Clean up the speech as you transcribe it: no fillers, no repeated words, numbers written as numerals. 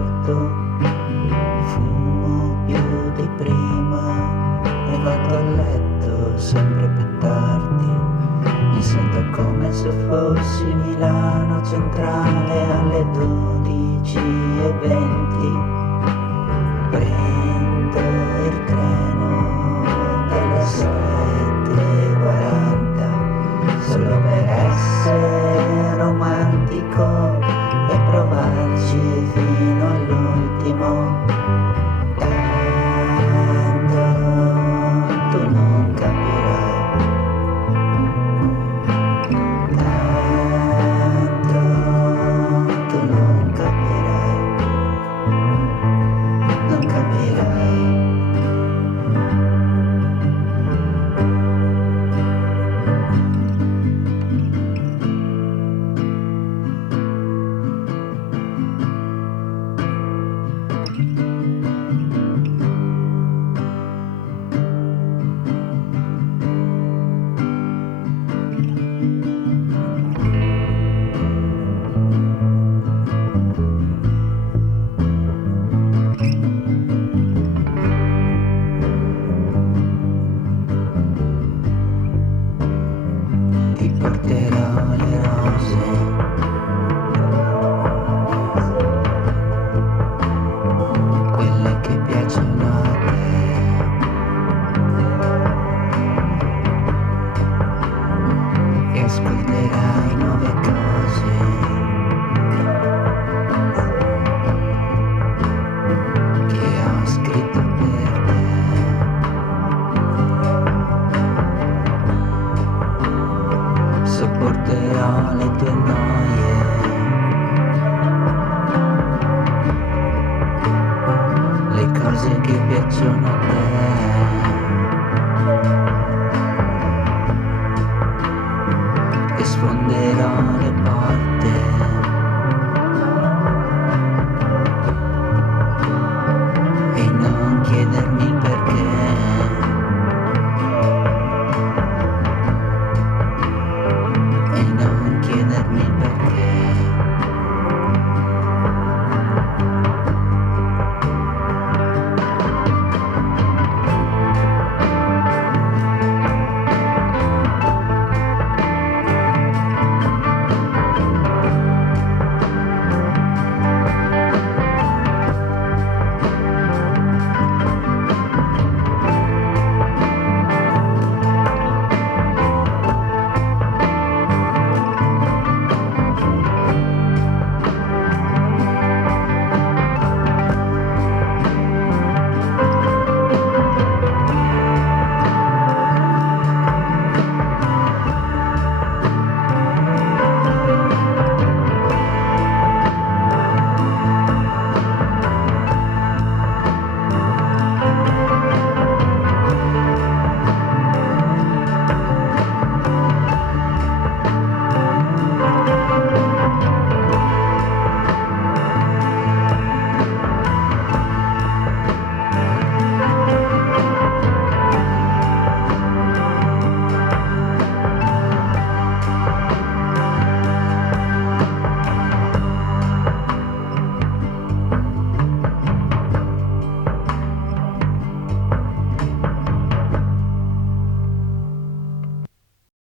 porto, fumo più di prima e vado a letto sempre più tardi. Mi sento come se fossi Milano Centrale alle 12:20. Prendo il treno delle 7:40 solo per essere romantico e provarci fino all'ultimo. Tanto tu non capirai, tanto tu non capirai, non capirai. Ti porterò le rose, quelle che piacciono a te, e ascolterai nuove cose che ho scritto per te. Sopporterò le tue noie, le cose che piacciono a te.